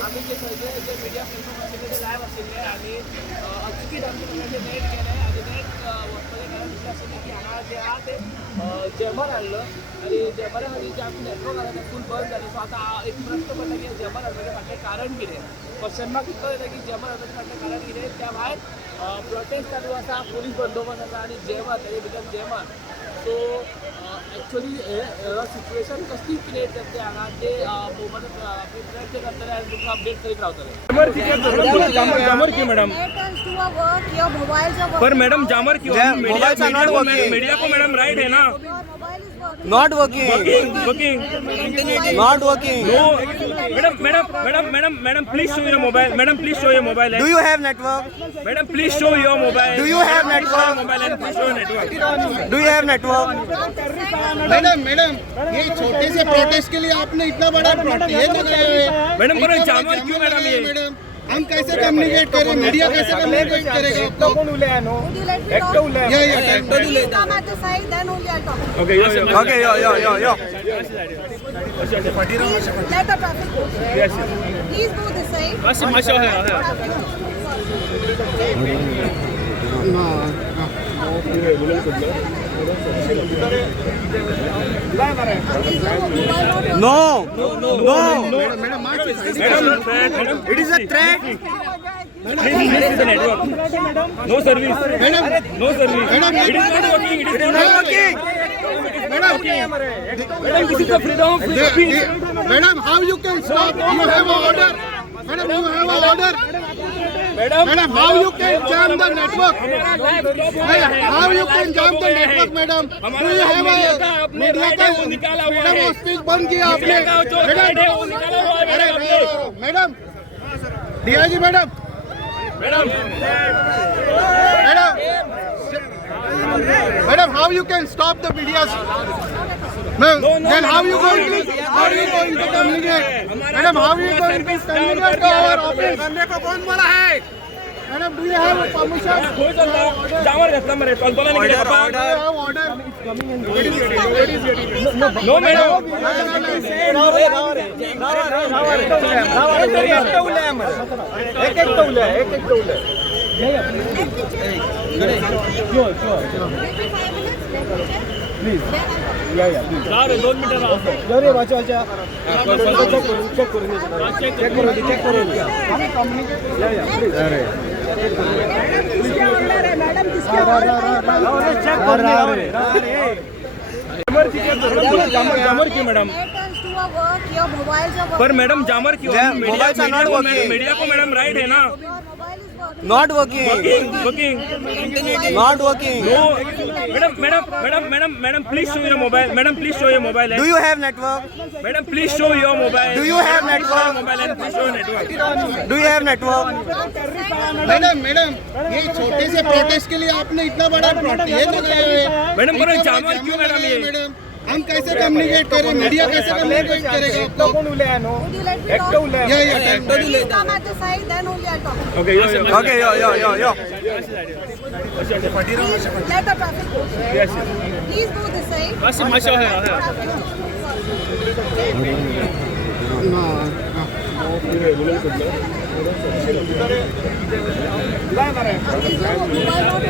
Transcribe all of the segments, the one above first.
आम्ही जे सगळे जे media platform असते ते लाईव्ह आशिल्ले आनी अचकीत आमचे कडल्यान नेट केलें आनी नेट वचपाचें कारण इतलें आशिल्लें की हांगा जें आहा तें जॅमर हाडलो आनी जॅमरा खातीर जें आमचें नेटवर्क आसा तें फूल बंद जालें. सो आतां एक प्रश्न पडटा की जॅमर हाडपाचें फाटलें कारण कितें. क्वेश्चन मार्क इतलो येता की जॅमर हाडपाचें फाटलें कारण कितें. त्या भायर प्रोटेस्ट चालू आसा, पोलीस बंदोबस्त आसा आनी जॅमर तेजे भितर जॅमर. सो एक्चुअली हे सिच्युएशन कसली क्रिएट जातली हांगा ते मोबायल प्रयत्न करतले आनी तुमकां अपडेट करीत रावतले. जामर क्यों मैडम? पर मैडम जामर क्यों? मीडिया को मैडम राइट है ना? Not working. Working. Not working. No. Madam, please show your mobile. Madam, please show your mobile. Do you have network? Madam, please show your mobile. Do you have network? Mobile and please show your network. Do you have network? Madam ये छोटे से protest के लिए आपने इतना बड़ा ये लगाया है मैडम पर जामर क्यों मैडम ये? मैडम हम कैसे कम्युनिकेट करें, मीडिया कैसे कम्युनिकेट करेगा आपको? Okay, yes. Okay, yo. Yes. Please go this side. Masha hai. No. Madam Madam, It is a threat. please the network. No service. No service. It is not working. It is not working. Madam, this is the freedom of speech. Madam how you can stop, you have order. Madam you have order. Madam how you can jam the network. How you can jam the network madam. Do you have media का freedom of speech बंद किया आपने. Madam DIG madam how you can stop the media? Then how you going to communicate? Madam, how you going to communicate to our office? बंदे को कौन बोला है? Madam, do you have permission? जामर घातला मरे कल्पना नाही केली बाबा. Do you have order? No madam. चार 2 मिनिटं जामर क्यों मैडम? पर मैडम जामर क्यों? मीडिया को मैडम राइट है ना? Not working. Working. Not working. No. Madam, please show your mobile. Madam, please show your mobile. Do you have network? Madam, please show your mobile. Do you have network? Mobile and please show your network. Do you have network? Madam ये छोटे से protest के लिए आपने इतना बड़ा ये लगाया है. मैडम पर जामर क्यों मैडम ये? मैडम हम कैसे कम्युनिकेट करें, मीडिया कैसे कम्युनिकेट करेगा आपको? Okay, yes. Okay, yo. Yes. Please go this side. Masha hai.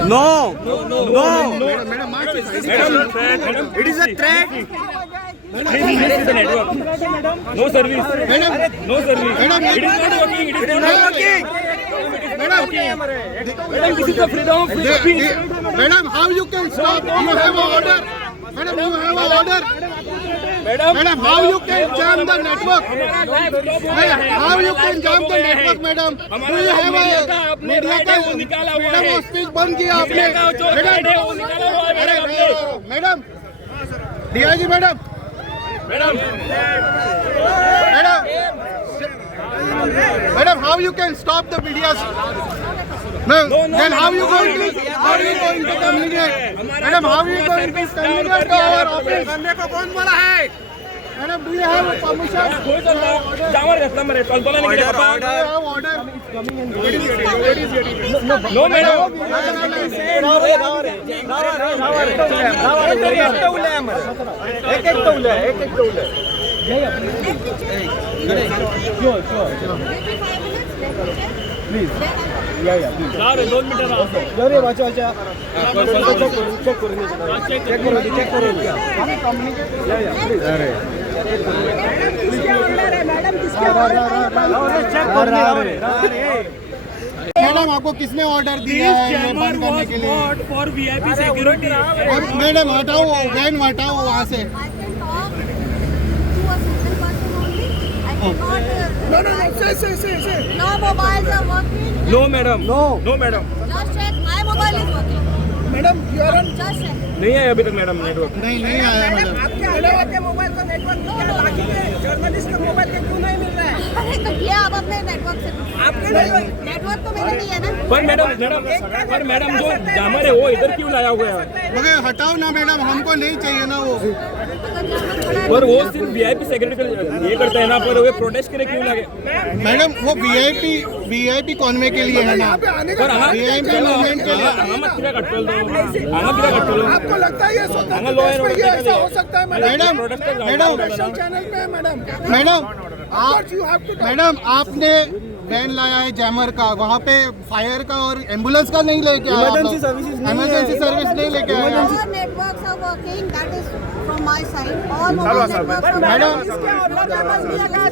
No. Madam It is a threat. Please the network. No service. No service. It is not working. It is not working. Madam, this is the freedom of speech. Madam how you can stop, you have order. Madam you have order. Madam how you can jam the network. How you can jam the network madam. Do you have media का freedom of speech बंद किया आपने. Madam DIG madam how you can stop the media? Then how you going to communicate? Madam, how you going to communicate to our office? बंदे को कौन बोला है? Madam, do you have permission? जामर घातला मरे कल्पना नाही केली बाबा. Do you have order? No madam. Let me check. Sure. Give me 5 minutes. Let me check. Please. Then I'll come. जा रे 2 मिनिटं राहा. अरे वाचा वाचा चेक करू दे. आम्ही कम्युनिकेट मैडम आपको किसने ऑर्डर दिया है ये बंद करने के लिए? For VIP security. और मैडम हटाओ वैन हटाओ वहाँ से. I can talk to a single person only. I cannot. No mobiles are working. No madam. No madam. Just check. My mobile is working. Madam you are on. Just check. नहीं है अभी तक madam network. नहीं आया madam. आपके अलावा के mobile का नेटवर्क नहीं है, बाकी के जर्नलिस्ट के मोबाइल के क्यों नहीं मिल रहा है? अरे तो ये आप अपने नेटवर्क से आपके नेटवर्क तो मेरे नहीं है ना. पर मैडम जो जामर है वो इधर क्यों लाया हुआ है? मगर हटाओ ना मैडम हमको नहीं चाहिए ना वो. पर वो सिर्फ VIP सिक्योरिटी ये करता है ना, पर वो प्रोटेस्ट करे क्यों लगे? मैडम वो VIP कॉन्वे के लिए है ना. पर VIP मूवमेंट के लिए. आपको लगता है ये स्वतंत्र हमें लॉ देश एंड में ये ऑर्डर ऐसा हो सकता है मैडम? मैडम चैनल पे मैडम मैडम मैडम आपने वैन लाया है जैमर का, वहाँ पे फायर का और एम्बुलेंस का नहीं लेके आया. इमरजेंसी सर्विस नहीं लेके आया. All networks are working. That is from my side. All mobile networks are madam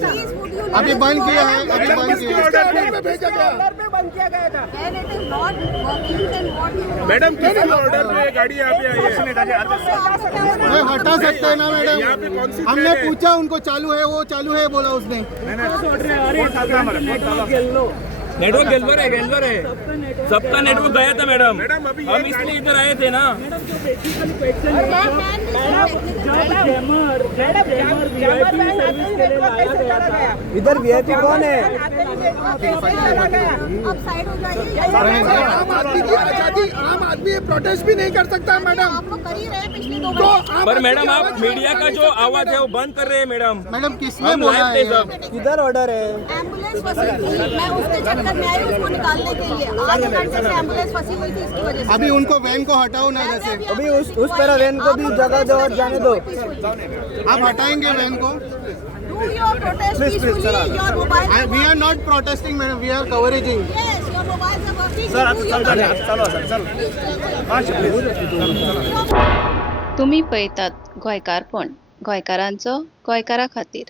Please would you अभी बंद किया है, अभी बंद किया है. ऑर्डर पे भेजा गया, ऑर्डर पे बंद किया गया था. When it is not working, then what you want? Madam किस ऑर्डर पे गाड़ी यहाँ पे आई है? नहीं हटा सकते हैं ना मैडम. हमने पूछा उनको चालू है बोला उसने. नेटवर्क गेलवर है. सबका नेटवर्क गया था मैडम. हम इसलिए इधर आए थे ना. इधर VIP कौन है? अब साइड हो जाइए. आम आदमी की आजादी, आम आदमी प्रोटेस्ट भी नहीं कर सकता है मैडम. आप लोग कर ही रहे हैं पिछले 2 तो घंटे. आम पर आदमी मैडम की आप आवाज मीडिया का जो आवाज है वो बंद कर रहे हैं मैडम. मैडम किसने हम बोला लाइव थे है? सब. किधर ऑर्डर है? एम्बुलेंस फंसी थी. मैं उसके चक्कर में आई उसको निकालने के लिए. आधे घंटे से एम्बुलेंस फंसी हुई थी इसकी वजह से. अभी उनको वैन को हटाओ ना जैसे. अभी उस तरह वैन को भी जगह दो और जाने दो. आप हटाएंगे वैन को. Do your protest peacefully. Your mobiles are We are not protesting madam, we are covering. Yes, your mobiles are working. तुम्ही पळयतात गोंयकारपण, गोंयकारांचो गोंयकारा खातीर.